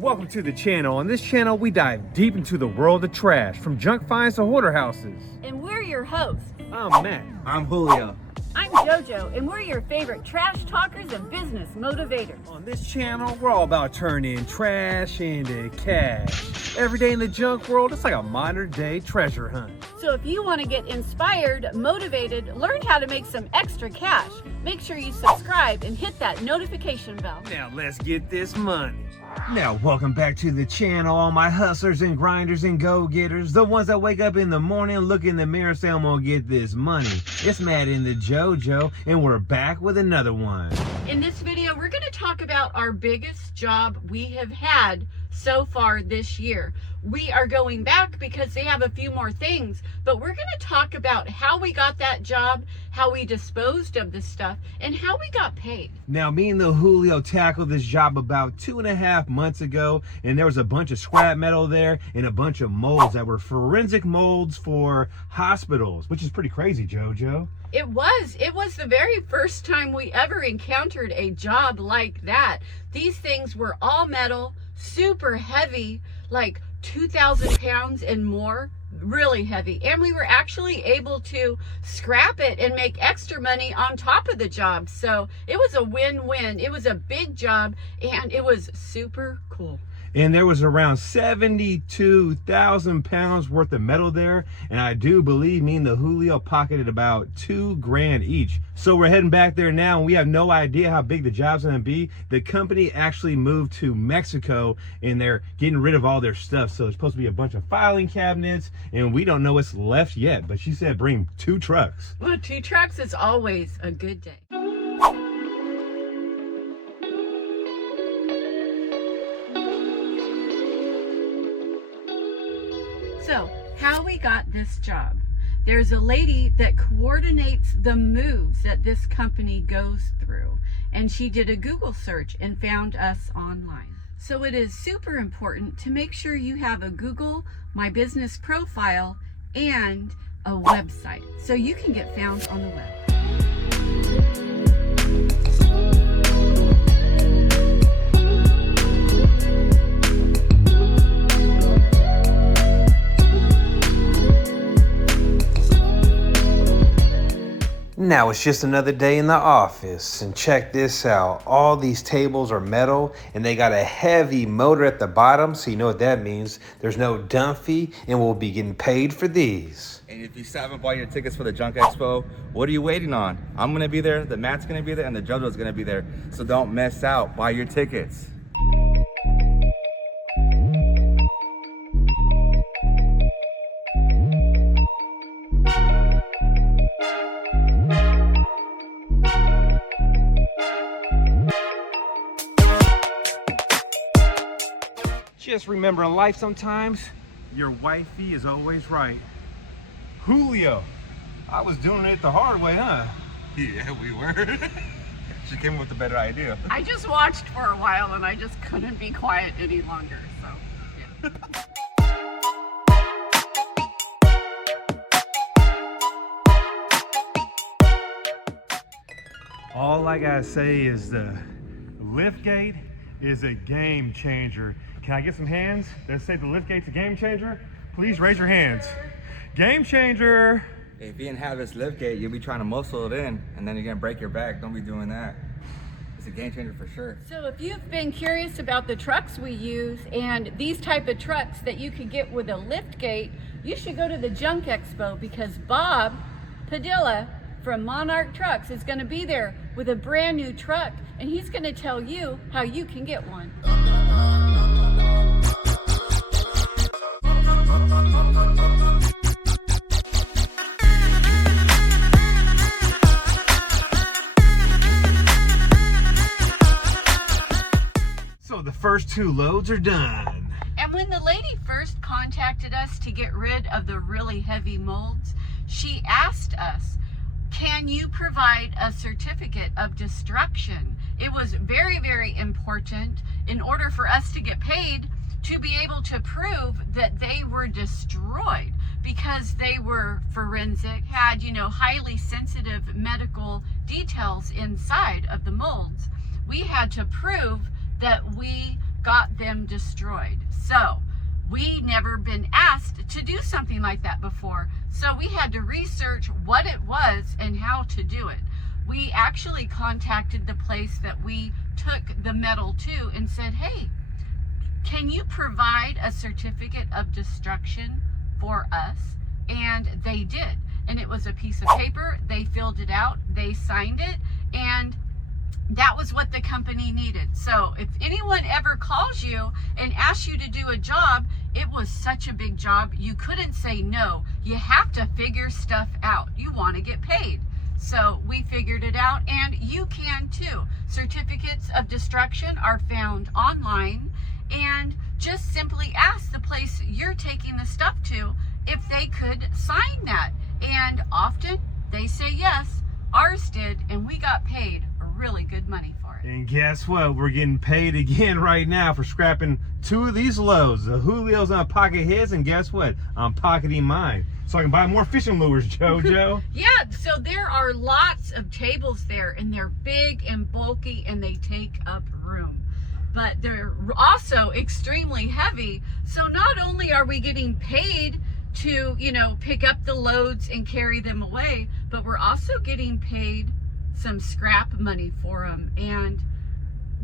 Welcome to the channel. On this channel, we dive deep into the world of trash, from junk finds to hoarder houses. And we're your hosts. I'm Matt. I'm Julio. I'm JoJo, and we're your favorite trash talkers and business motivators. On this channel, we're all about turning trash into cash. Every day in the junk world, it's like a modern day treasure hunt. So if you want to get inspired, motivated, learn how to make some extra cash, make sure you subscribe and hit that notification bell. Now let's get this money. Now, welcome back to the channel, all my hustlers and grinders and go-getters, the ones that wake up in the morning, look in the mirror and say, I'm gonna get this money. It's Matt and the JoJo, and we're back with another one. In this video, we're going to talk about our biggest job we have had so far this year. We are going back because they have a few more things, but we're going to talk about how we got that job, how we disposed of the stuff, and how we got paid. Now, me and the Julio tackled this job about 2.5 months ago, and there was a bunch of scrap metal there and a bunch of molds that were forensic molds for hospitals, which is pretty crazy, JoJo. It was the very first time we ever encountered a job like that. These things were all metal, super heavy, like 2,000 pounds and more, really heavy. And we were actually able to scrap it and make extra money on top of the job. So it was a win-win. It was a big job and it was super cool. And there was around 72,000 pounds worth of metal there. And I do believe me and the Julio pocketed about $2,000 each. So we're heading back there now, and we have no idea how big the job's gonna be. The company actually moved to Mexico and they're getting rid of all their stuff. So there's supposed to be a bunch of filing cabinets and we don't know what's left yet, but she said bring 2 trucks. Well, 2 trucks is always a good day. So, how we got this job. There's a lady that coordinates the moves that this company goes through, and she did a Google search and found us online. So it is super important to make sure you have a Google My Business profile and a website so you can get found on the web. Now it's just another day in the office, and check this out. All these tables are metal and they got a heavy motor at the bottom, so you know what that means. There's no dump fee and we'll be getting paid for these. And if you still haven't bought your tickets for the Junk Expo, what are you waiting on? I'm gonna be there, the Matt's gonna be there, and the JoJo's gonna be there. So don't miss out, buy your tickets. Just remember in life sometimes, your wifey is always right. Julio, I was doing it the hard way, huh? Yeah, we were. She came up with a better idea. I just watched for a while and I just couldn't be quiet any longer, so yeah. All I gotta say is the lift gate is a game changer. Can I get some hands that say the lift gate's a game changer? Please raise your hands. Game changer. If you didn't have this lift gate, you'll be trying to muscle it in, and then you're gonna break your back. Don't be doing that. It's a game changer for sure. So if you've been curious about the trucks we use and these type of trucks that you could get with a lift gate, you should go to the Junk Expo because Bob Padilla from Monarch Trucks is going to be there with a brand new truck, and he's going to tell you how you can get one. So the first 2 loads are done. And when the lady first contacted us to get rid of the really heavy molds, she asked us, can you provide a certificate of destruction? It was very, very important in order for us to get paid to be able to prove that they were destroyed because they were forensic, had, highly sensitive medical details inside of the molds. We had to prove that we got them destroyed. So we never been asked to do something like that before. So we had to research what it was and how to do it. We actually contacted the place that we took the metal to and said, hey, can you provide a certificate of destruction for us? And they did. And it was a piece of paper. They filled it out. They signed it. And that was what the company needed. So if anyone ever calls you and asks you to do a job, it was such a big job, you couldn't say no. You have to figure stuff out. You want to get paid. So we figured it out, and you can too. Certificates of destruction are found online, and just simply ask the place you're taking the stuff to if they could sign that. And often they say yes. Ours did, and we got paid really good money for it. And guess what? We're getting paid again right now for scrapping 2 of these loads. The Julio's gonna pocket his, and guess what? I'm pocketing mine, so I can buy more fishing lures, JoJo. Yeah, so there are lots of tables there, and they're big and bulky, and they take up room. But they're also extremely heavy. So not only are we getting paid to, pick up the loads and carry them away, but we're also getting paid some scrap money for them, and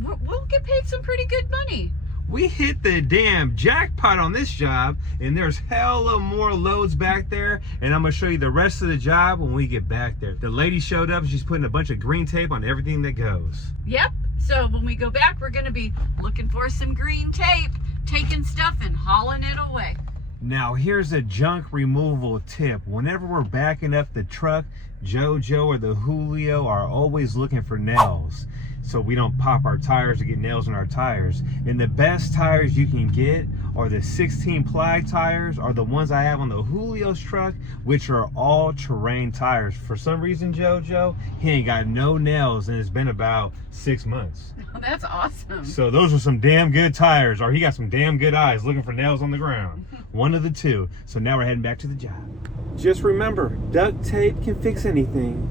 we'll get paid some pretty good money. We hit the damn jackpot on this job, and there's hella more loads back there, and I'm gonna show you the rest of the job when we get back there. The lady showed up, and she's putting a bunch of green tape on everything that goes. Yep, so when we go back, we're gonna be looking for some green tape, taking stuff and hauling it away. Now here's a junk removal tip. Whenever we're backing up the truck, JoJo or the Julio are always looking for nails, so we don't pop our tires or get nails in our tires. And the best tires you can get are the 16 ply tires, or the ones I have on the Julio's truck, which are all terrain tires. For some reason, JoJo, he ain't got no nails, and it's been about 6 months. Oh, that's awesome. So those are some damn good tires, or he got some damn good eyes looking for nails on the ground. One of the two. So now we're heading back to the job. Just remember, duct tape can fix anything.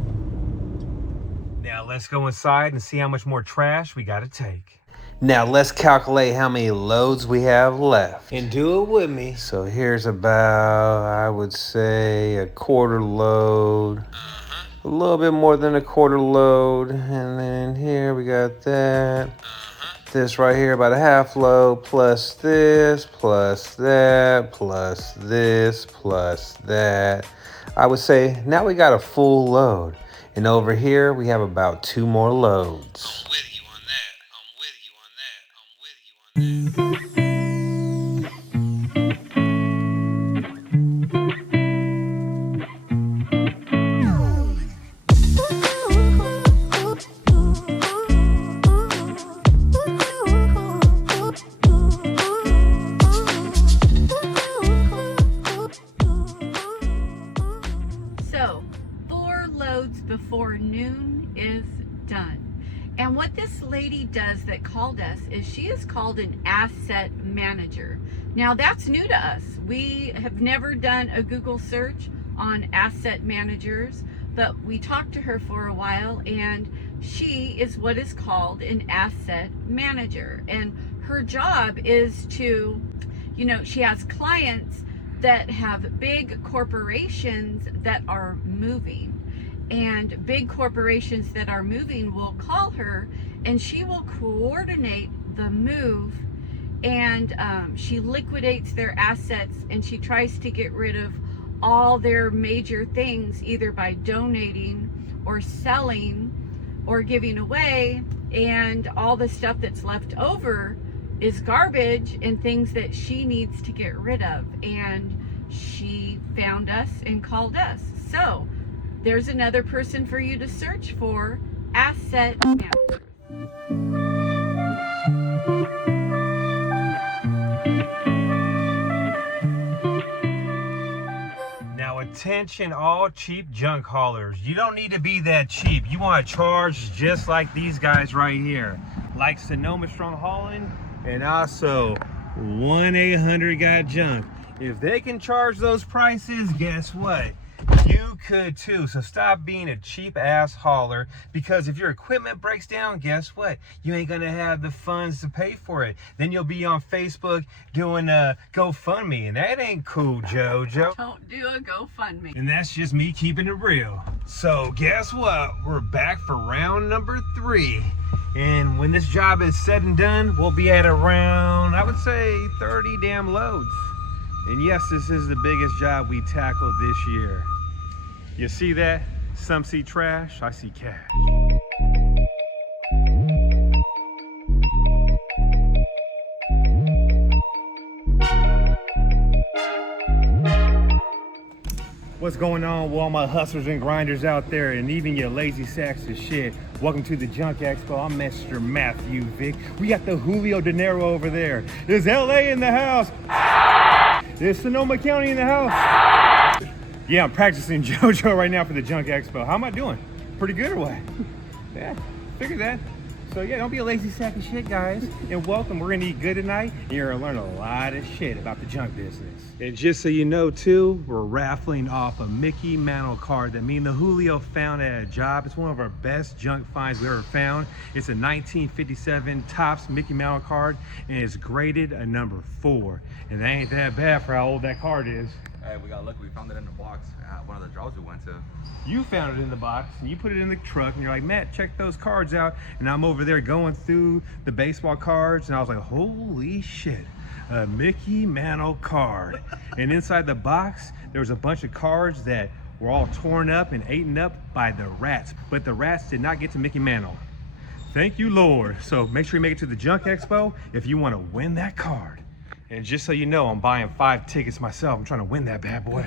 Now let's go inside and see how much more trash we gotta take. Now let's calculate how many loads we have left. And do it with me. So here's about, I would say, a quarter load. A little bit more than a quarter load. And then here we got that. This right here, about a half load, plus this, plus that, plus this, plus that. I would say now we got a full load. And over here, we have about 2 more loads. I'm with you on that. I'm with you on that. I'm with you on that. Before noon is done. And what this lady does that called us is she is called an asset manager. Now that's new to us. We have never done a Google search on asset managers, but we talked to her for a while, and she is what is called an asset manager. And her job is to, she has clients that have big corporations that are moving. And big corporations that are moving will call her, and she will coordinate the move, and she liquidates their assets, and she tries to get rid of all their major things, either by donating or selling or giving away, and all the stuff that's left over is garbage and things that she needs to get rid of. And she found us and called us. So there's another person for you to search for, asset managers. Now attention all cheap junk haulers. You don't need to be that cheap. You want to charge just like these guys right here. Like Sonoma Strong Hauling, and also 1-800-GOT-JUNK. If they can charge those prices, guess what? You could too. So stop being a cheap ass hauler, because if your equipment breaks down, guess what? You ain't gonna have the funds to pay for it. Then you'll be on Facebook doing a GoFundMe, and that ain't cool, JoJo. Don't do a GoFundMe. And that's just me keeping it real. So guess what? We're back for round number 3. And when this job is said and done, we'll be at around, I would say, 30 damn loads. And yes, this is the biggest job we tackled this year. You see that? Some see trash, I see cash. What's going on with all my hustlers and grinders out there, and even your lazy sacks of shit? Welcome to the Junk Expo. I'm Mr. Matthew Vick. We got the Julio De Niro over there. There's LA in the house. There's Sonoma County in the house. Yeah, I'm practicing JoJo right now for the Junk Expo. How am I doing? Pretty good or what? Yeah, figure that. So yeah, don't be a lazy sack of shit, guys. And welcome. We're gonna eat good tonight, and you're gonna learn a lot of shit about the junk business. And just so you know too, we're raffling off a Mickey Mantle card that me and the Julio found at a job. It's one of our best junk finds we ever found. It's a 1957 Topps Mickey Mantle card, and it's graded a number 4. And that ain't that bad for how old that card is. Hey, we got lucky. We found it in the box at one of the jobs we went to. You found it in the box, and you put it in the truck, and you're like, Matt, check those cards out. And I'm over there going through the baseball cards, and I was like, holy shit, a Mickey Mantle card. And inside the box, there was a bunch of cards that were all torn up and eaten up by the rats. But the rats did not get to Mickey Mantle. Thank you, Lord. So make sure you make it to the Junk Expo if you want to win that card. And just so you know, I'm buying 5 tickets myself. I'm trying to win that bad boy.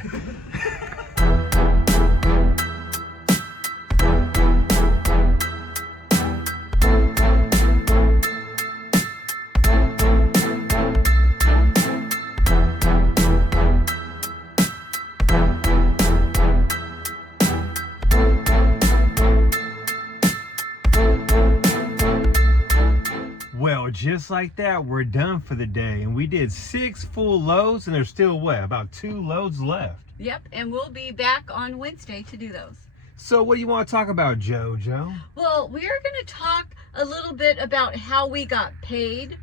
Well, just like that, we're done for the day. And we did 6 full loads, and there's still what, about 2 loads left. Yep, and we'll be back on Wednesday to do those. So what do you want to talk about, JoJo? Well, we are going to talk a little bit about how we got paid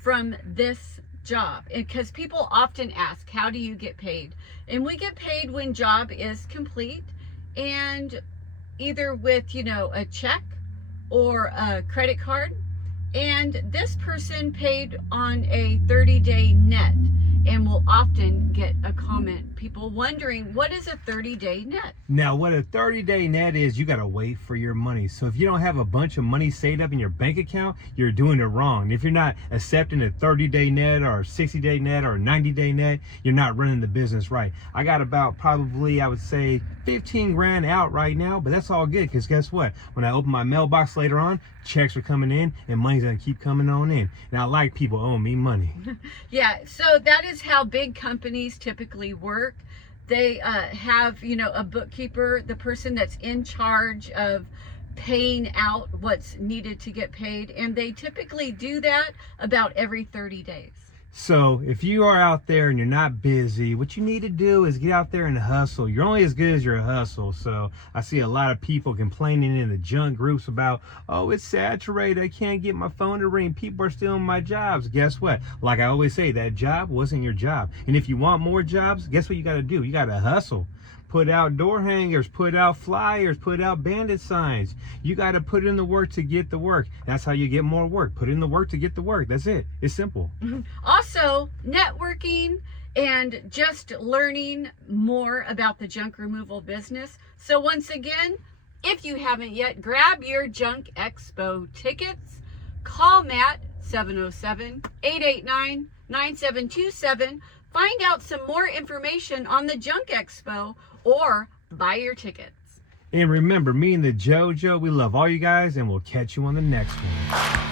from this job. Because people often ask, how do you get paid? And we get paid when job is complete, and either with, you know, a check or a credit card. And this person paid on a 30-day net, and will often get a comment, people wondering, what is a 30-day net? Now, what a 30-day net is, you got to wait for your money. So if you don't have a bunch of money saved up in your bank account, you're doing it wrong. If you're not accepting a 30-day net or a 60-day net or a 90-day net, you're not running the business right. I got about probably, I would say, 15 grand out right now, but that's all good, because guess what? When I open my mailbox later on, checks are coming in and money's gonna keep coming on in. And I like people owing me money. Yeah, so that is how big companies typically work. They have, you know, a bookkeeper, the person that's in charge of paying out what's needed to get paid, and they typically do that about every 30 days. So if you are out there and you're not busy, what you need to do is get out there and hustle. You're only as good as your hustle. So I see a lot of people complaining in the junk groups about, oh, it's saturated, I can't get my phone to ring, people are stealing my jobs. Guess what? Like I always say, that job wasn't your job. And if you want more jobs, guess what you got to do? You got to hustle. Put out door hangers, put out flyers, put out bandit signs. You got to put in the work to get the work. That's how you get more work. Put in the work to get the work. That's it. It's simple. Also, networking and just learning more about the junk removal business. So once again, if you haven't yet, grab your Junk Expo tickets. Call Matt 707-889-9727. Find out some more information on the Junk Expo, or buy your tickets. And remember, me and the JoJo, we love all you guys, and we'll catch you on the next one.